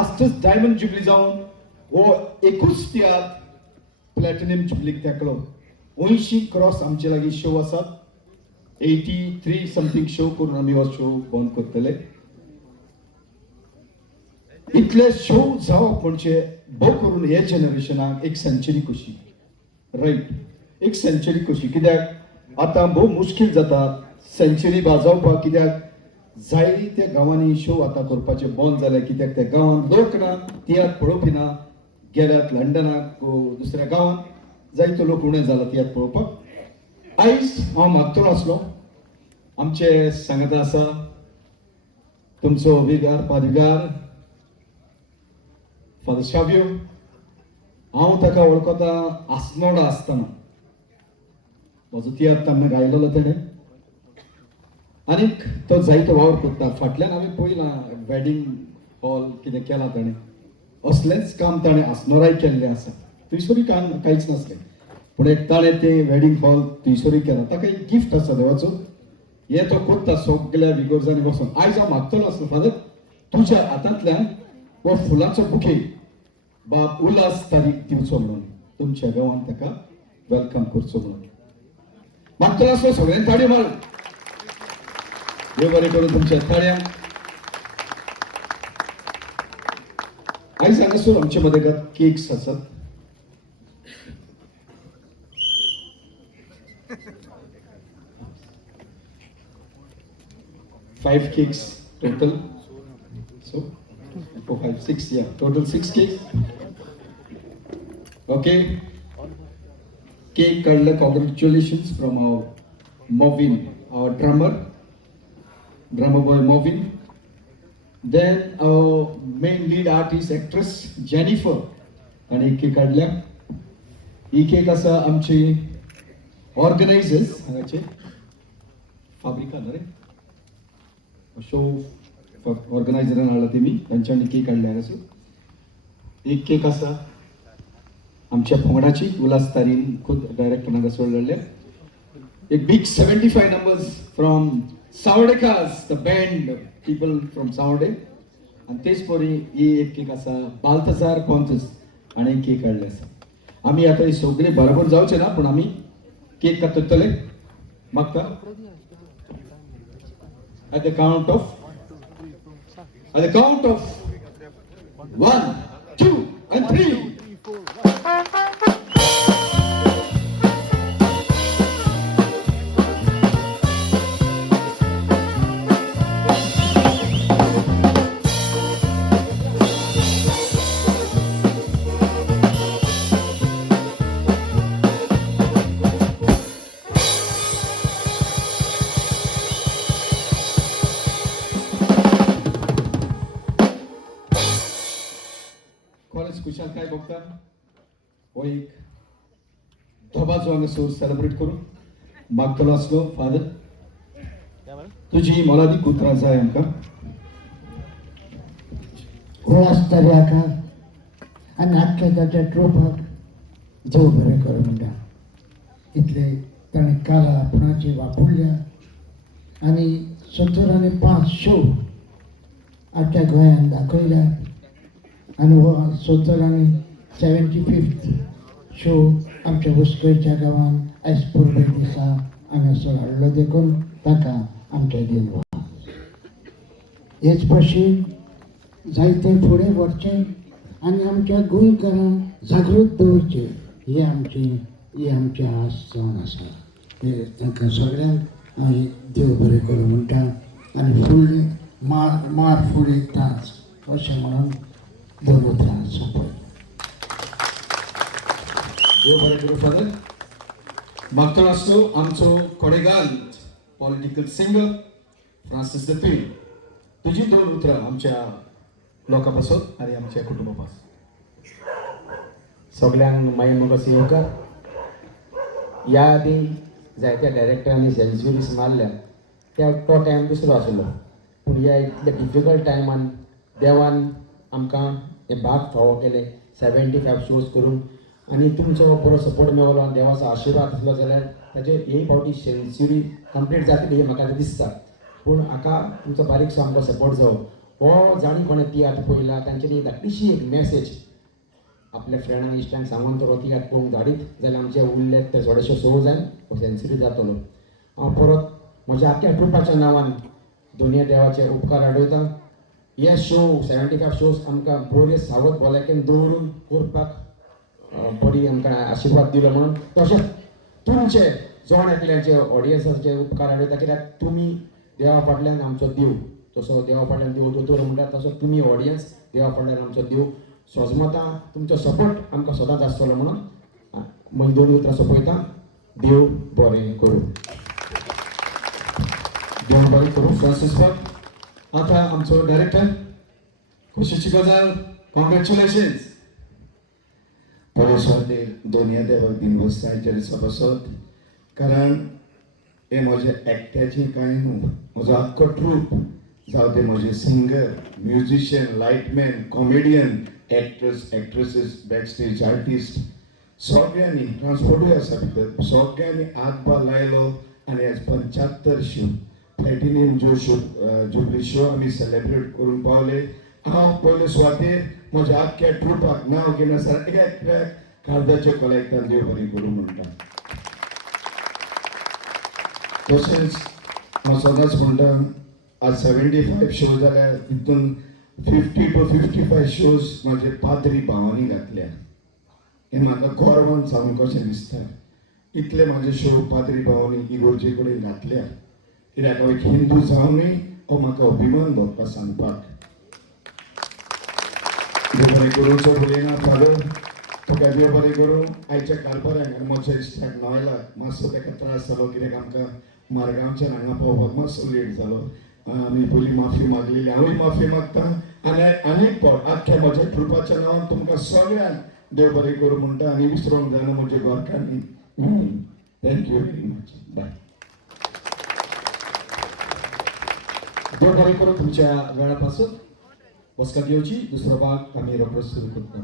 Fastest diamond jubilee जावन वो एकूच तियात्र प्लॅटिनम जुबलीक तेंकलो. 80 क्रॉस आमचे लागीं शो आसात. 83 समथिंग शो करून आमी हो शो बंद करतले. इतले शो जावप म्हणजे भोव करून हे जनरेशनाक एक सेंचुरी कशी, रायट, एक सेंचुरी कशी. कित्याक आतां भोव मुश्कील जाता सेंचुरी बाजोवपाक. कित्याक जायत्या गांवांनी शो आतां करपाचे बंद जाले. कित्याक त्या गांवांत लोक ना, तियात्र पळोवपी ना. गेल्यात लंडनाक दुसऱ्या गांवांत जायतो लोक उणे जाला तियात्र पळोवपाक. आयज हांव मागतलो आसलो, आमचे सांगता आसा तुमचो विगार पादविगार फादर शावियो. हांव ताका वळखता आसनोडा आसतना. म्हजो तियात्र तांणे गायलेलो तेणें. आनीक तो जायतो वावर करता. फाटल्यान हांवें पळयलां वेडिंग हॉल कितें केलां ताणें. असलेंच काम ताणें आसनोडाय केल्लें आसा. थंयसरूय काम कांयच नासलें, पूण एक ताणें तें वेडिंग हॉल थंयसरूय केलां. ताका एक गिफ्ट आसा देवाचो. हे तो करता सगळ्या विगोर्जांनी वचून. आयज हांव मागतलो आसलो फादर तुज्या हातांतल्यान हो फुलांचो बुके बाब उल्हास तारीख दिवचो म्हणून, तुमच्या गांवांत ताका वेलकम करचो म्हणून मागतलो आसलो. सगळ्यांनी ताळयो मार. देव बरें करून तुमच्या ताळयांक. आयज हांगासर आमचे मदें केक्स आसात. Five cakes total. So 4, 5, 6, yeah, total 6 cakes. Okay. Cake called congratulations from our Movin, our drummer boy Movin. Then our main lead artist actress Jennifer. And एक cake काढल्या. ही cake असा आमचे organizers हांगाचे फाब्रिका ना रे शो ऑर्गनायझरान हाडला तेमी तांच्यांनी केक हाडल्या हांगासर. एक केक आसा आमच्या पंगडाची उल्हास तारीन खुद डायरेक्टर हांगासर हाडल्या. एक बिग 75 numbers फ्रॉम सावडेकास, the band people from Savde. आनी तेच परी ही एक केक आसा बाल्थाजार कॉन्थस हाणें केक हाडले आसा. आमी आतां ही सगळीं बरोबर जावचे ना, पूण आमी केक कातरतले. मागता at the count of 1, 2 and 3. खुशाल काय बघता हो एक धोबाचो हांगासर सेलिब्रेट करून मागतलो आसलो. फादर तुजी मोलादी कुत्रां जाय आमकां. उल्हास दर्याकार आनी आख्ख्या ताच्या ट्रोपाक देव बरें करूं म्हणटा. इतले ताणें काला आपणाची वापरल्या आनी 70 शो आख्ख्या गोंयांत दाखयल्या. आनी हो 75th शो आमच्या हुस्कयच्या गांवांत आयज पुर्बे दिसा हांगासर हाडलो. देखून ताका आमचे देव. हेच भशेन जायते फुडें व्हरचें आनी आमच्या गोंयकारांक जागृत दवरचें ही आमची आस जावन आसा. तांकां सगळ्यांक हांव देव बरें करूं म्हणटा. आनी फुडले मार फुडें तांच अशें म्हणून देव बरें करूं फादर. मागतलो आसलो आमचो कोडेगांत पॉलिटिकल सिंगर फ्रांसीस द पी. तुजी 2 उतरां आमच्या लोकां पासून आनी आमच्या कुटुंबा पासून. सगळ्यांक मागीर म्हाका सेवकार. ह्या आदी जायत्या डायरेक्टरांनी सेंचुरीज मारल्या. तो टायम दुसरो आसलो, पूण ह्या इतल्या डिफिकल्ट टायमान देवान आमकां हे भाग फावो केले 75 शोज करून. आनी तुमचो बरो सपोर्ट मेळ्ळो आनी देवाचो आशिर्वाद आसलो जाल्यार ताचे एक फावटी सेंचुरी कंप्लीट जातली हे म्हाका दिसता. पूण हाका तुमचो बारीकसो आमकां सपोर्ट जावो. हो जाणी कोणें तियात्र पळयला तांच्यांनी धाकटीशी एक मॅसेज आपल्या फ्रेंडांक इश्टांक सांगून तो तियात्र पळोवंक धाडीत जाल्यार आमचे उरले ते थोडेशे शो जावन हो सेंचुरी जातलो. हांव परत म्हज्या आख्या ट्रुपाच्या नांवान दोनूय देवाचे उपकार आडयता. हे शो 75 शोज आमकां बरे सावध भलायकेन दवरून करपाक बरी आमकां आशिर्वाद दिलो म्हणून. तशेंच तुमचे जोण एकल्याचे ऑडियन्साचे उपकार आडयता कित्याक तुमी देवा फाटल्यान आमचो देव. तसो देवा फाटल्यान देव दोतोर म्हणटा तसो तुमी ऑडियन्स देवा फाटल्यान आमचो देव. सोजमतां तुमचो सपोर्ट आमकां सदांच आसतलो म्हणून म्हजी दोन उतरां सोंपयता. देव बरें करूं. देव बरें करूं. फ्रांसीस भट आतां आमचो डायरेक्टर. खोशयेची गजाल, कॉंग्रॅच्युलेशन्स. परमेश्वर दोनूय देवाक दिनवसायच्या दिसा बसत, कारण हे म्हजे एकट्याची कांय न्हू. म्हजो आख्खो ट्रूप जावं ते म्हजे singer, musician, lightman, comedian, actors, actresses, backstage artist सगळ्यांनी, ट्रान्सपोर्टूय आसा भितर, सगळ्यांनी हातभार लायलो आनी आज 75 शो प्लॅटिनियम जुबली शो आमी सेलेब्रेट करून पावले. हांव पयले सुवातेर म्हज्या आख्ख्या ट्रुपाक नांव घेनासतना एक ट्रॅक काळजाच्या कलेक्टान देव बरें करूं म्हणटा. तशेंच हांव सदांच म्हणटा आज 75 शो जाल्यार तितून 50 to 55 शोज म्हाजे पाद्री भावांनी घातल्या. हें म्हाका गोरवान सांगून कशें दिसता. इतले म्हाजे शो पाद्री भावांनी इगोर्जे कडेन घातल्या. कित्याक हांव एक हिंदू जावनूय हो म्हाका अभिमान भोगता सांगपाक. देव बरें करूं. चड उलयना फादर, तुका देव बरें करूं. आयच्या कारबाराक आनी म्हज्या इश्टाक नॉयलाक मातसो ताका त्रास जालो कित्याक आमकां मारगांवच्यान हांगा पावपाक मातसो लेट जालो. आमी पयलीं माफी मागलेली, हांवूय माफी मागता आनी आनीक फावट आख्ख्या म्हज्या ट्रुपाच्या नांवान तुमकां सगळ्यांक देव बरें करूं म्हणटा आनी विसरूंक जायना म्हज्या गोरकांनी. Thank you very much. बाय. देव बरें करूं तुमच्या वेळा पासून. बसका घेवची दुसरो भाग आमी रोखडोच सुरू करता.